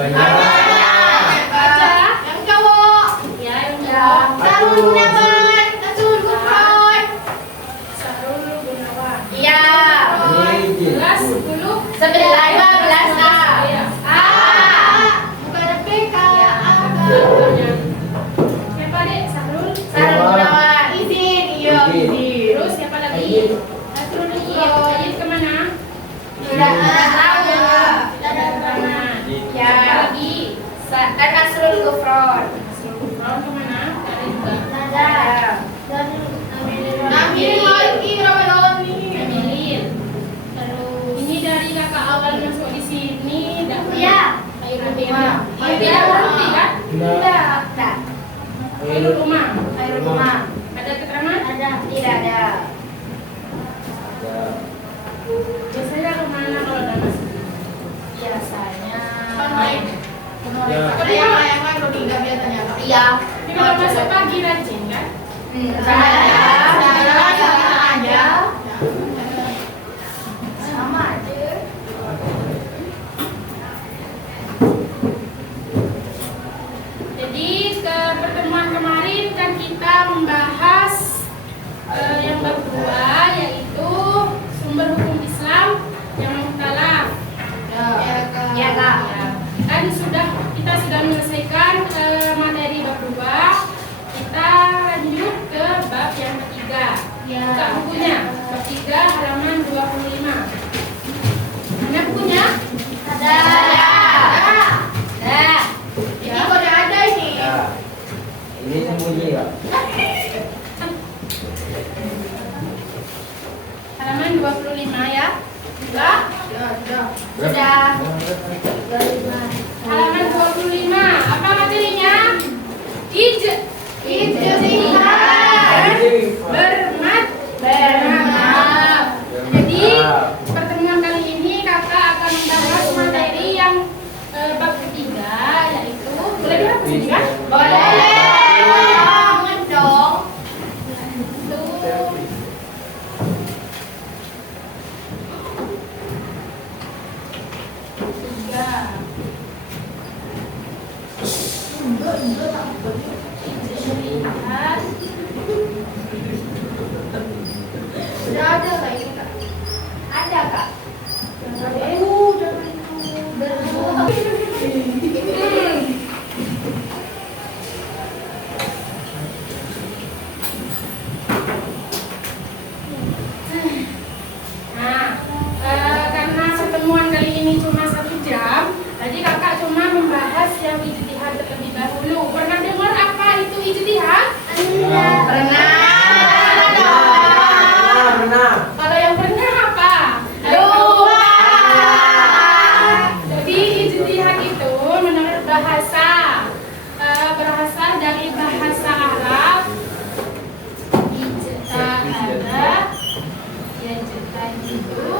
Baca. Yang cowok. Ya, yang cowok. Sarul Gunawan. Sarul Gufron. Sarul Gunawan. Iya. 11, 10, 11 A. A. Bukan ada PK. Siapa dek? Sarul Gunawan. Izin. Iya, izin. Terus siapa lagi? Sarul Iyid kemana? Sudah tahu. Ya. Lagi. Nasrul Gufron. Nasrul Gufron kemana? Ada. Ambil lagi Ramadhani. Ambilin. Terus ini dari kakak awal masuk di sini. Iya. Khairul Umam. Tidak berhenti kan? Tidak. Khairul Umam. Khairul Umam. Ada keterangan? Ada. Tidak ada. Biasanya kemana kalau udah masuk? Biasanya main. Yang lain udah tidak biasanya. Iya. Tapi kalau masuk pagi rajin kan? Sama aja. Sama aja. Jadi ke pertemuan kemarin kan kita membahas yang berdua, yaitu sumber hukum Islam yang mukhtalaf. Ya kak. Kan kita sudah menyelesaikan materi bab 2. Kita lanjut ke bab yang ketiga. Buka bukunya. Bab 3 halaman 25. Mana bukunya? Ada. Ada. Ini kode ada ini. Ini sembunyi ya. Halaman 25 ya. Sudah? Sudah. Halaman 25. Apa materinya? Ijtihad bermadhab. Jadi pertemuan kali ini kakak akan membahas materi yang bab ketiga, yaitu boleh dihapus ini kan? Boleh. Jangan dong. Sudah ada nggak ini kak? Ada kak. Karena pertemuan kali ini cuma 1 jam, tadi kakak cuma membahas yang ijtihad terlebih dahulu. Pernah dengar apa itu ijtihad? Pernah. Kalau yang pernah apa? Lupa. Jadi ijtihad itu menurut bahasa berasal dari bahasa Arab. Ijtihada. Ya ijtihad itu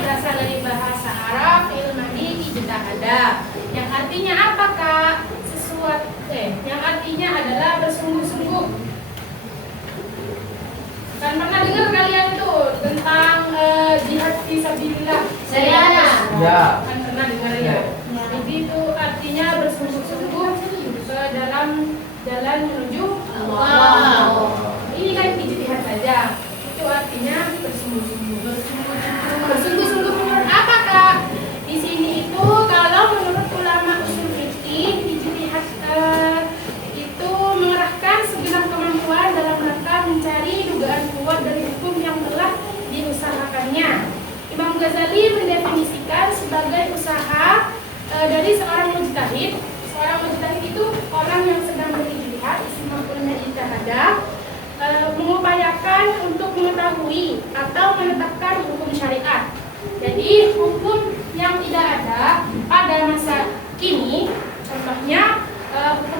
berasal dari bahasa Arab ilmani ijtihada, yang artinya apa kak? Yang artinya adalah bersungguh-sungguh. Kan pernah dengar kalian tuh tentang jihad fisabilillah? Saya kan pernah dengar ya. Jadi itu artinya bersungguh-sungguh dalam jalan menuju Allah. Ini kan ijtihad saja. Itu artinya bersungguh-sungguh. Bersungguh-sungguh menurut apa kak? Di sini itu kalau menurut ulama usul fikih, ijtihad itu mengerahkan segenap kemampuan dalam rangka mencari dugaan kuat dari hukum yang telah diusahakannya. Imam Ghazali mendefinisikan sebagai usaha dari seorang mujtahid. Seorang mujtahid itu orang yang sedang berijtihad, istimaqulna ijtihada, mengupayakan untuk mengetahui atau menetapkan hukum syariat. Jadi hukum yang tidak ada pada masa kini, contohnya hukum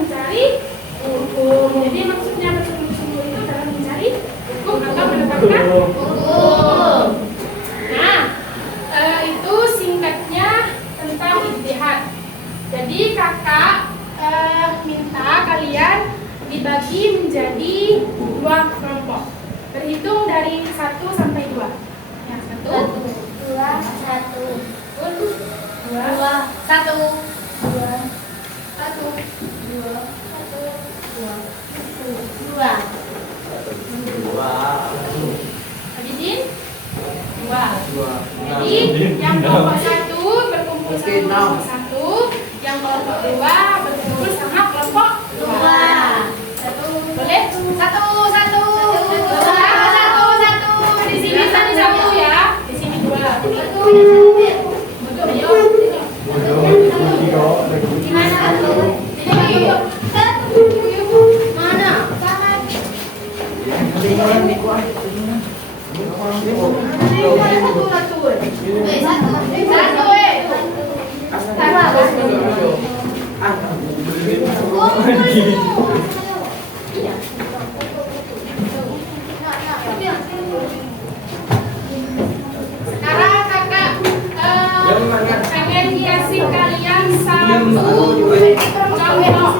mencari hukum. Jadi maksudnya bersungguh-sungguh itu dalam mencari hukum atau mendapatkan hukum. Nah, itu singkatnya tentang ijtihad. Jadi kakak minta kalian dibagi menjadi 2 kelompok. Berhitung dari 1 sampai 2. Ya, 1, 2, 1, 2, 1, 2. Abidin 2. Jadi yang kelompok 1 berkumpul sama kelompok 1, yang kelompok 2 berkumpul sama kelompok 2. Boleh? 1. Di sini 1 ya. Di sini 2. Betul, ayo. Gimana? Mana? Sekarang kakak pengen hiasi kalian satu contoh.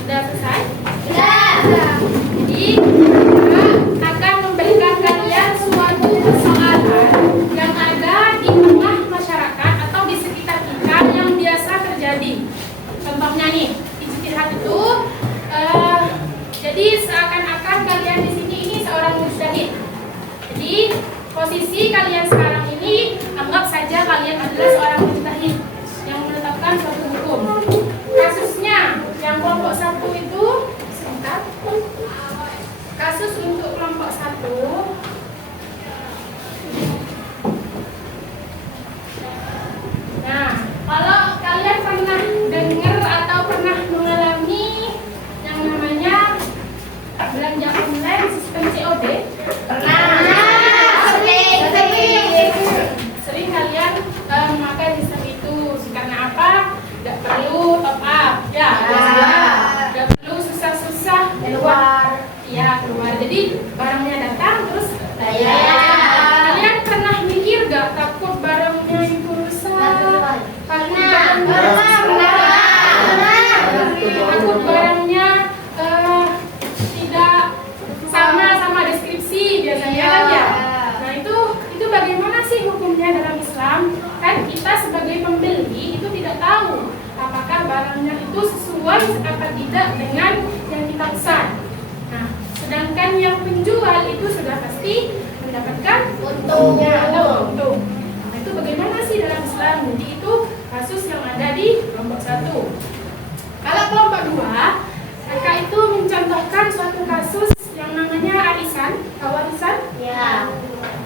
Sudah selesai? Sudah. Jadi kakak akan memberikan kalian suatu persoalan yang ada di tengah masyarakat atau di sekitar kita yang biasa terjadi. Contohnya nih, ijtihad itu jadi seakan-akan kalian di sini ini seorang mujtahid. Jadi posisi kalian sekarang ini anggap saja kalian adalah seorang mujtahid yang menetapkan suatu hukum. Kasusnya yang kelompok 1 itu sebentar. Kasus untuk kelompok 1. Nah, kalau kalian pernah dengar atau pernah mengalami yang namanya belanja online sistem COD? Sering kalian memakai sistem itu karena apa? Tidak perlu top up, ya. Tidak perlu susah-susah keluar. Ya, keluar. Jadi barangnya datang terus bayar. Kalian pernah mikir gak takut barangnya itu rusak? Takut barangnya tidak sama deskripsi biasanya kan ya? Nah itu bagaimana sih hukumnya dalam Islam? Kan kita sebagai pembeli itu tidak tahu apakah barangnya itu sesuai apa tidak dengan yang kita pesan. Nah, sedangkan yang penjual itu sudah pasti mendapatkan untungnya atau untung. Nah, itu bagaimana sih dalam Islam? Jadi itu kasus yang ada di kelompok 1. Kalau kelompok 2, kakak itu mencontohkan suatu kasus yang namanya arisan. Tahu arisan? Ya.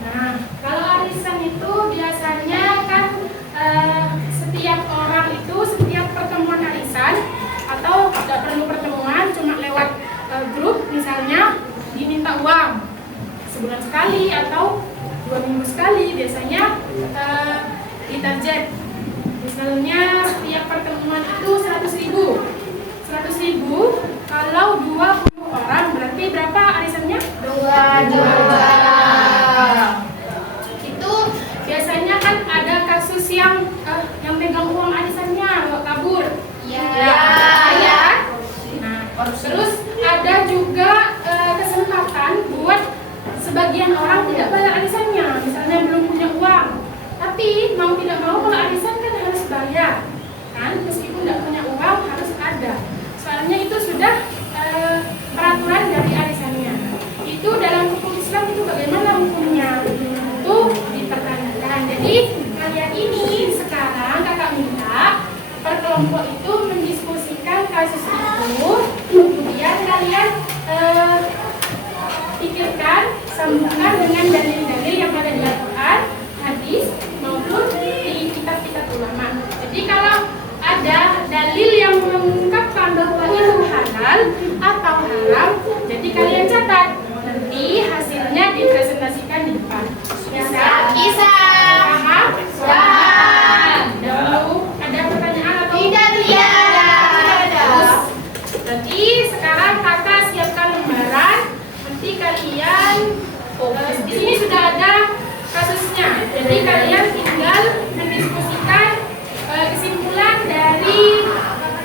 Nah, kalau arisan itu biasanya kan setiap orang itu setiap pertemuan arisan atau tidak perlu pertemuan, cuma lewat grup misalnya diminta uang sebulan sekali atau 2 minggu sekali biasanya ditarget. Misalnya setiap pertemuan itu 100.000. 100.000 kalau 20 orang berarti berapa arisannya? 2 juta. Itu biasanya kan ada kasus yang pegang uang arisannya bawa kabur. Iya. Ya. Nah, terus ada juga kesempatan buat sebagian orang tidak bayar arisannya, misalnya belum punya uang. Tapi mau tidak mau kalau arisan kan harus bayar. Kan meskipun tidak punya uang harus ada. Soalnya itu sudah peraturan dari arisannya. Itu dalam hukum Islam itu bagaimana hukumnya? Itu dipertanyakan. Jadi kalian ini sekarang kakak minta per kelompok itu mendiskusikan kasus itu, kemudian kalian pikirkan, sambungkan dengan dalil-dalil yang ada di Al-Quran, hadis maupun di kitab-kitab ulama. Jadi kalau ada dalil yang mengungkapkan bahwa itu halal atau haram, jadi kalian catat. Nanti hasilnya dipresentasikan di depan. Bisa? Bisa. Paham? Paham. Dahulu ada Jadi kalian tinggal mendiskusikan kesimpulan dari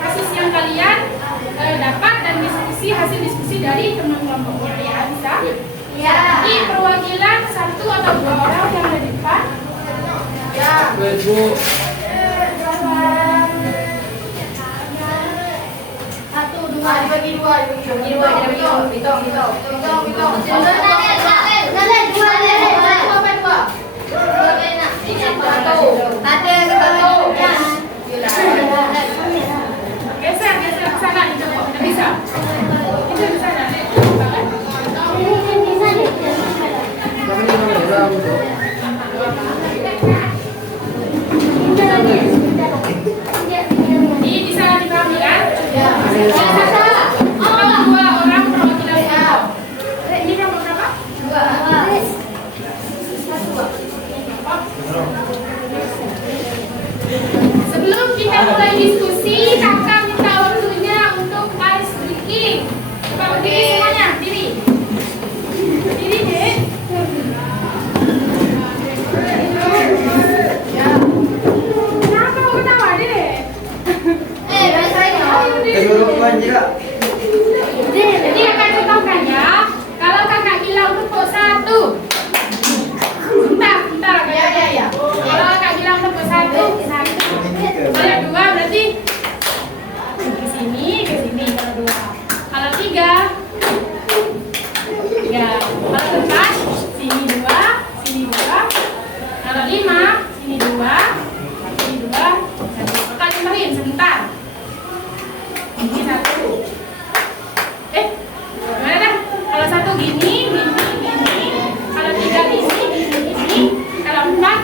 kasus yang kalian dapat dan hasil diskusi dari teman kelompok ya, bisa? Ya. Jadi perwakilan 1 atau 2 orang yang ada di depan. Ya. Bu. Dibagi dua. Geser ke sana nih coba. Tidak bisa. Itu di sana. Ini bisa dipahami kan? Ya. Dua orang perwakilan kelompok. Ini kelompok berapa? 2. Sebelum kita mulai diskusi, kakak minta waktunya untuk ice breaking. Coba berdiri semuanya, diri. Diri deh. Kenapa mau ketawa deh? Jadi akan contohkan ya. Kalau kakak bilang tepuk 1. Bentar kakak ya. Kalau kakak bilang tepuk 1. Kalau 2 berarti ke sini. Kalau 2. Kalau 3. Kalau 4 sini 2. Kalau 5 sini 2. Kakak dengerin sebentar. Ini 1. Gimana dah? Kalau 1 gini. Kalau 3 gini. Kalau 4.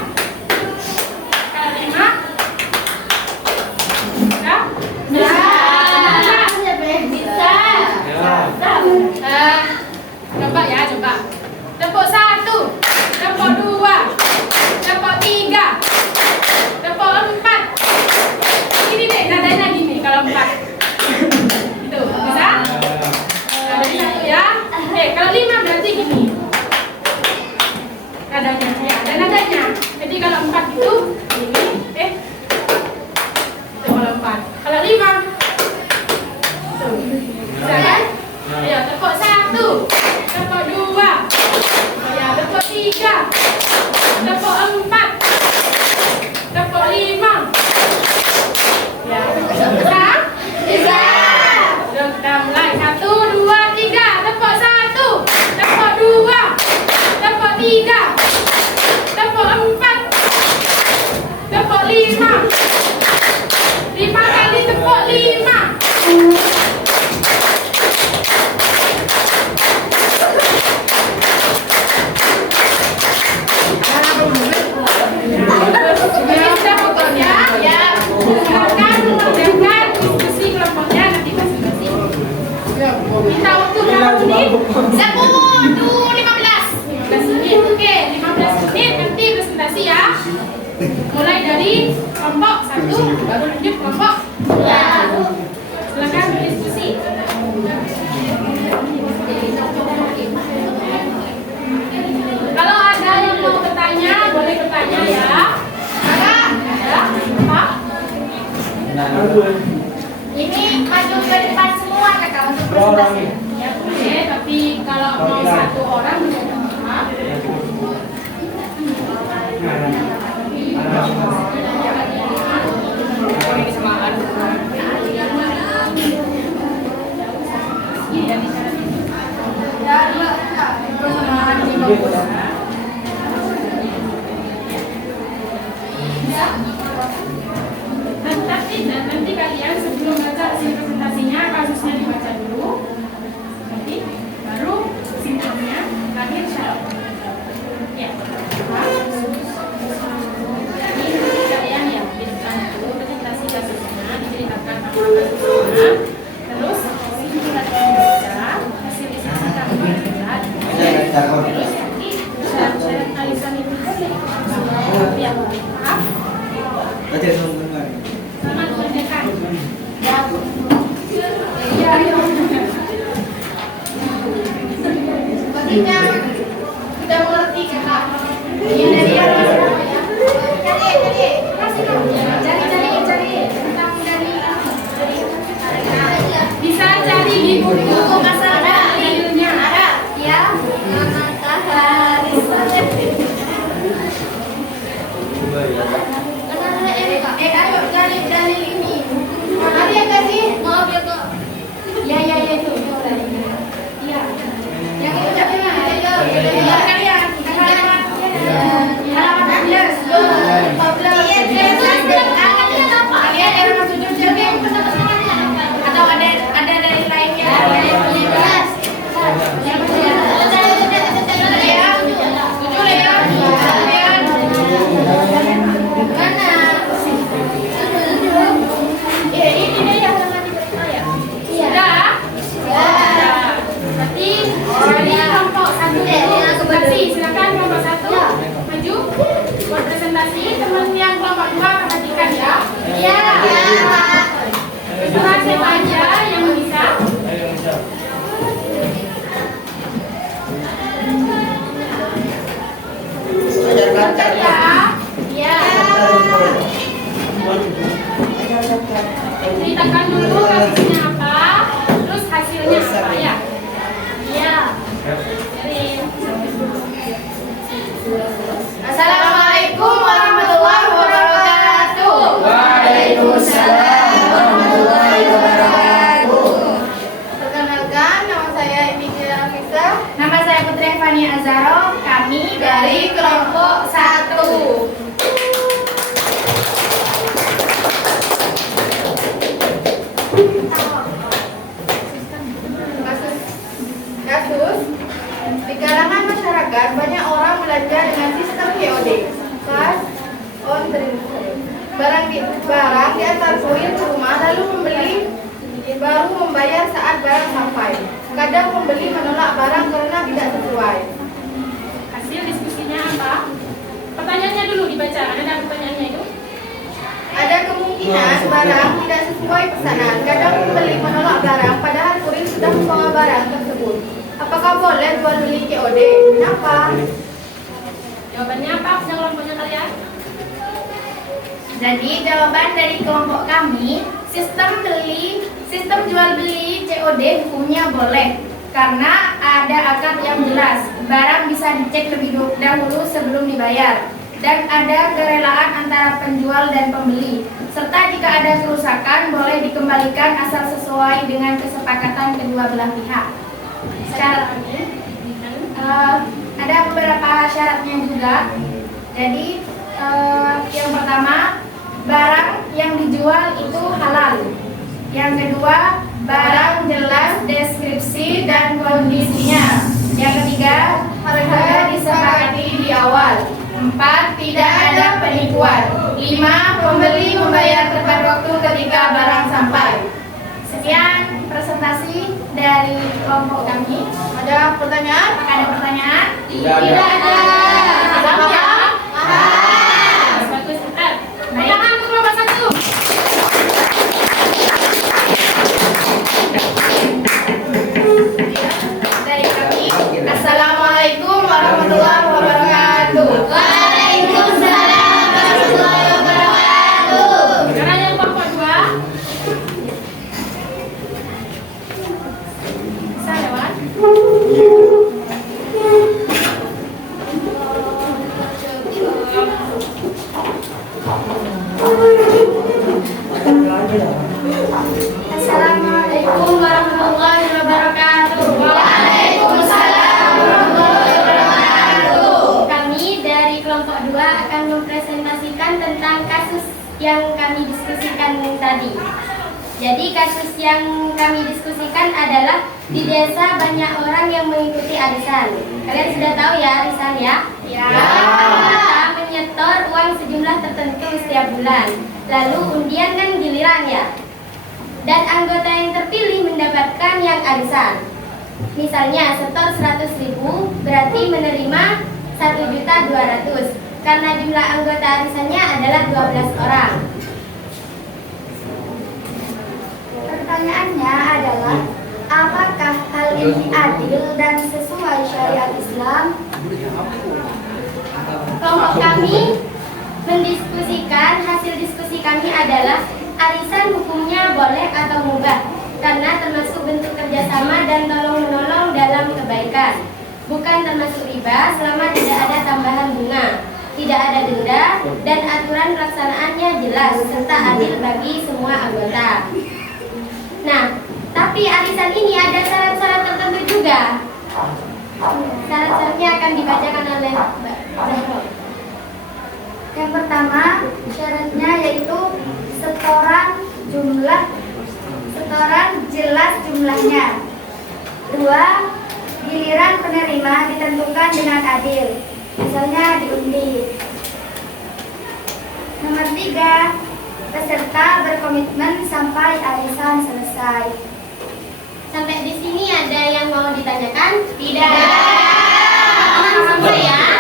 Kalau 5. Bisa. Coba. Tepuk 1. Tepuk 2. Tepuk 3. Tepuk 4. Gini deh, nadanya gini kalau 4. Itu, bisa? Nah, dari 1 ya. Kalau 5 berarti gini. Nadanya, ya, ada nadanya. Jadi kalau 4 itu gini. Itu kalau 4. Kalau 5. Tuh. Bisa kan? Ayo, tepuk 1. Tepuk 2. Ya, tepuk 3. Tepuk 4. Tepuk 5. Ya, bisa? Bisa. Kita mulai 1, 2, 3. Tepuk 1. Tepuk 2. Tepuk 3. Tepuk 4. Tepuk 5. 5 kali tepuk 5. Sudah fotonya ya. Dengarkan diskusi kelompoknya nanti masing-masing. Minta waktu berapa menit? 15 menit. Oke, 15 menit nanti presentasi ya. Mulai dari kelompok 1 baru lanjut kelompok 2. Silakan berdiskusi. Kalau ada yang mau bertanya, boleh bertanya ya. Ada? Pak? Ini maju ke depan semua kakak untuk presentasi. Ya boleh, tapi kalau mau 1 orang bisa sama. Nanti kalian sebelum baca hasil presentasinya, kasusnya dibaca dulu, nanti baru simptomnya, terakhir syarat. Ya, ini kalian ya di depan dulu presentasi kasusnya, diceritakan apa kasusnya, terus simpulan yang dibaca, hasil disebutkan berat, terus nanti syarat alisan itu ya, paham? Selamat mengerjakan. Ya. Sepertinya sudah mengerti kakak. Ini dari yang Kalian yang masuk jujur atau ada dari lainnya? Silakan kelompok 1 maju presentasi. Teman yang kelompok 2 perhatikan ya. Iya. Surat siapa aja yang bisa? Lancar ya. Iya. Ceritakan dulu kasusnya apa, terus hasilnya apa ya. Iya. Assalamualaikum warahmatullahi wabarakatuh. Waalaikumsalam warahmatullahi wabarakatuh. Perkenalkan, nama saya Emika Afisa. Nama saya Putri Fania Azaro. Kami dari kelompok 1. Kasus di kalangan masyarakat banyak orang belanja dengan sistem COD, cash on delivery. Barang diantar kurir ke rumah lalu baru membayar saat barang sampai. Kadang pembeli menolak barang karena tidak sesuai. Hasil diskusinya apa? Pertanyaannya dulu dibaca. Ada pertanyaannya itu? Ada kemungkinan barang tidak sesuai pesanan. Kadang pembeli menolak barang padahal kurir sudah membawa barang tersebut. Apakah boleh jual beli COD? Kenapa? Jawabannya apa? Yang kelompoknya kalian? Jadi jawaban dari kelompok kami, sistem jual beli COD hukumnya boleh karena ada akad yang jelas. Barang bisa dicek lebih dahulu sebelum dibayar dan ada kerelaan antara penjual dan pembeli. Serta jika ada kerusakan boleh dikembalikan asal sesuai dengan kesepakatan kedua belah pihak. Ada beberapa syaratnya juga. Jadi yang pertama, barang yang dijual itu halal. Yang kedua, barang jelas deskripsi dan kondisinya. Yang ketiga, harga disepakati di awal. 4, tidak ada penipuan. 5, pembeli membayar tepat waktu ketika barang sampai. Sekian presentasi dari kelompok kami. Ada pertanyaan? Ada pertanyaan? Tidak ada. Paham ya? Paham. Bagus. Tangan untuk kelompok 1. Dari kami, Assalamualaikum warahmatullahi wabarakatuh. Waalaikumsalam warahmatullahi wabarakatuh. Sekarang yang kelompok 2. Bisa lewat? Assalamualaikum warahmatullahi wabarakatuh. Waalaikumsalam warahmatullahi wabarakatuh. Kami dari kelompok 2 akan mempresentasikan tentang kasus yang kami diskusikan tadi. Jadi kasus yang kami diskusikan adalah di desa banyak orang yang mengikuti arisan. Kalian sudah tahu ya arisan ya? Ya. Kita menyetor uang sejumlah tertentu setiap bulan. Lalu undian kan giliran ya. Dan anggota yang terpilih mendapatkan yang arisan. Misalnya setor 100.000 berarti menerima 1.200.000 karena jumlah anggota arisannya adalah 12 orang. Pertanyaannya adalah, apakah hal ini adil dan sesuai syariat Islam? Kelompok kami mendiskusikan, hasil diskusi kami adalah arisan hukumnya boleh atau mubah karena termasuk bentuk kerjasama dan tolong-menolong dalam kebaikan. Bukan termasuk riba selama tidak ada tambahan bunga, tidak ada denda, dan aturan pelaksanaannya jelas serta adil bagi semua anggota. Nah, tapi arisan ini ada syarat-syarat tertentu juga. Syarat-syaratnya akan dibacakan oleh Mbak Zahro. Yang pertama, Syaratnya yaitu setoran jelas jumlahnya. 2. Giliran penerima ditentukan dengan adil, misalnya diundi. Nomor 3. Peserta berkomitmen sampai arisan selesai. Sampai di sini ada yang mau ditanyakan? Tidak. Aman semua ya?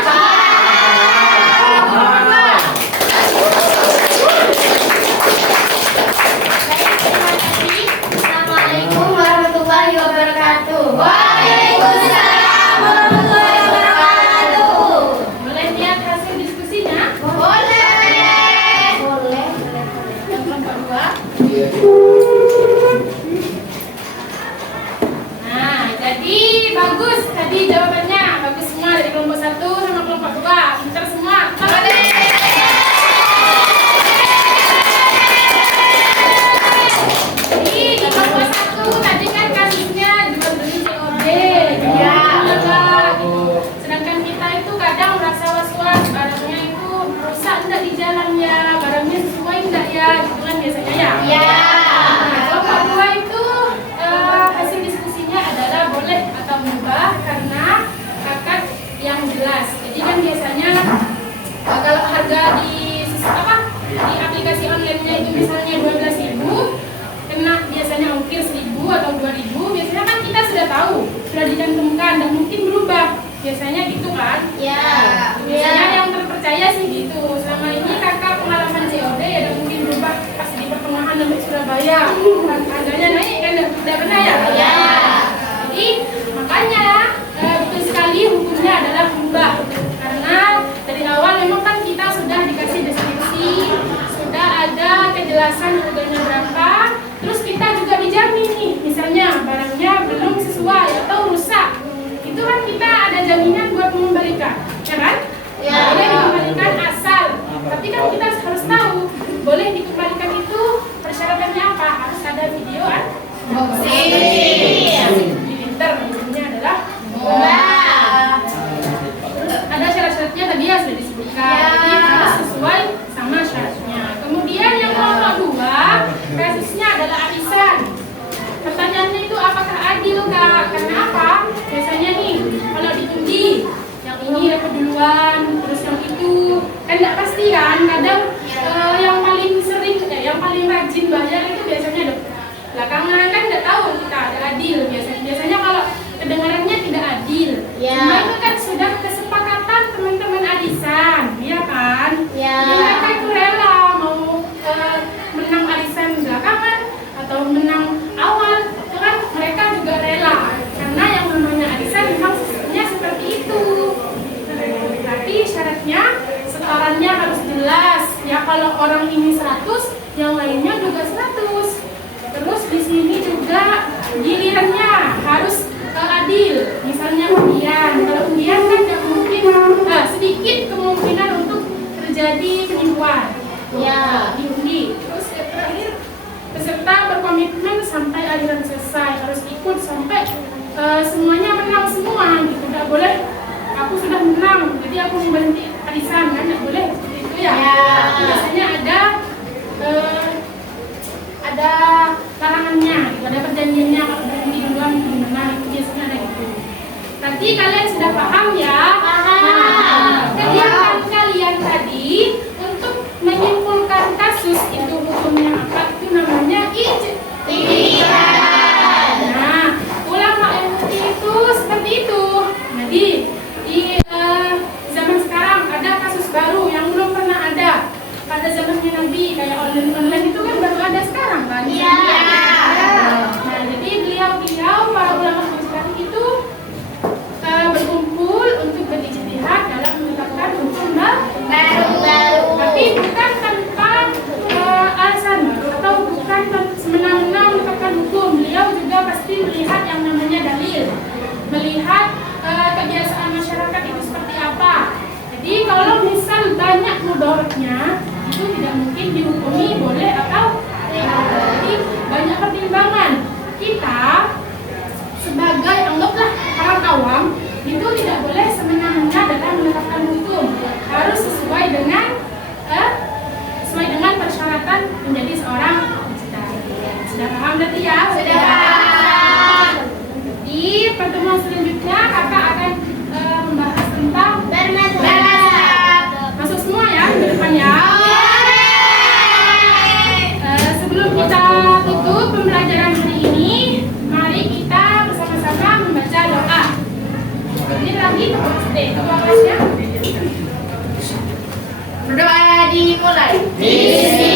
Assalamualaikum warahmatullahi wabarakatuh. Waalaikumsalam warahmatullahi wabarakatuh. Boleh lihat hasil diskusinya? Boleh. Yang kelompok 2. Nah, jadi bagus tadi jawabannya. Bagus semua dari kelompok 1 sama kelompok 2. Pintar semua. Jadi di kelompok 1 tadi kan kasusnya jual beli COD. Iya. Sedangkan kita itu kadang merasa was-was barangnya itu rusak enggak di jalan ya, barangnya sesuai enggak ya, gitu kan biasanya ya. Ya. Nah, kelompok 2 itu hasil diskusinya adalah boleh atau mubah karena akad yang jelas. Jadi kan biasanya kalau harga di aplikasi online-nya itu misalnya 12.000, kena biasanya ongkir 1.000 atau 2.000, biasanya kan kita sudah tahu, sudah dicantumkan dan mungkin berubah. Biasanya gitu kan? Ya. Biasanya yang terpercaya sih gitu. Selama ini kakak pengalaman COD ya dan mungkin berubah pas di pertengahan sampai Surabaya. Harganya naik kan udah pernah ya? Ya. Jadi makanya betul sekali hukumnya adalah mubah. Karena dari awal memang kan kita sudah dikasih deskripsi, sudah ada kejelasan harganya berapa, terus kita juga dijamin nih, misalnya barangnya belum sesuai atau rusak. Itu kan kita ada jaminan buat mengembalikan, ya kan? Ya. Boleh dikembalikan asal, tapi kan kita harus tahu boleh dikembalikan itu persyaratannya apa? Harus ada video kan? Di Twitter misalnya adalah terus ada syarat-syaratnya tadi ya sudah disebutkan. Ya. Jadi harus sesuai sama syaratnya. Kemudian yang kelompok 2 kasusnya adalah arisan. Pertanyaannya itu apakah adil kak? Karena apa? Biasanya nih kalau diundi yang ini dapat duluan, terus yang itu kan nggak pasti kan. Kadang yang paling sering, yang paling rajin bayar itu biasanya belakangan kan nggak tahu kita ada adil. Biasanya kalau kedengarannya tidak adil. Ya. Cuma itu kan sudah kesepakatan teman-teman arisan, ya kan? Ya. Jadi mereka itu rela mau menang arisan belakangan atau menang awal, itu kan mereka juga rela karena yang namanya arisan memang sistemnya seperti itu. Tapi syaratnya setorannya harus jelas ya, kalau orang ini 100 yang lainnya juga 100. Terus di sini juga gilirannya harus adil, misalnya undian. Kalau undian kan nggak mungkin, sedikit kemungkinan untuk terjadi penipuan. Ya. Diundi. Terus yang terakhir, peserta berkomitmen sampai aliran selesai, harus ikut sampai semuanya menang semua gitu. Nggak boleh aku sudah menang jadi aku mau berhenti arisan, kan nggak boleh seperti itu ya. Ya. Biasanya ada larangannya gitu, ada perjanjiannya kalau berhenti duluan menang, itu biasanya ada gitu. Nanti kalian sudah paham ya? Paham. Nah, kegiatan kalian tadi untuk menyimpulkan kasus itu hukumnya apa? Itu namanya ijtihad. Nah, ulama MUI itu seperti itu. Jadi di zaman sekarang ada kasus baru yang belum pernah ada pada zamannya Nabi, kayak online itu kan baru ada sekarang kan? Iya. Nah, jadi beliau para ulama sekarang itu berkumpul untuk berijtihad dalam menetapkan hukum baru. Tapi bukan tanpa alasan atau bukan semena-mena menetapkan hukum. Beliau juga pasti melihat yang namanya dalil, melihat kebiasaan masyarakat itu seperti apa. Jadi kalau misal banyak mudaratnya, itu tidak mungkin dihukumi boleh atau tidak. Jadi banyak pertimbangan. Kita sebagai anggaplah orang awam itu tidak boleh semena-mena dalam menetapkan hukum. Harus sesuai dengan kesempatan menjadi seorang digital. Sudah paham berarti ya? Sudah paham. Di pertemuan selanjutnya kakak akan membahas tentang Bermanfaat. masuk semua ya ke depan ya. Sebelum kita tutup pembelajaran hari ini, mari kita bersama-sama membaca doa. Ini lagi doa kelasnya. Berdoa dimulai. Bismillah.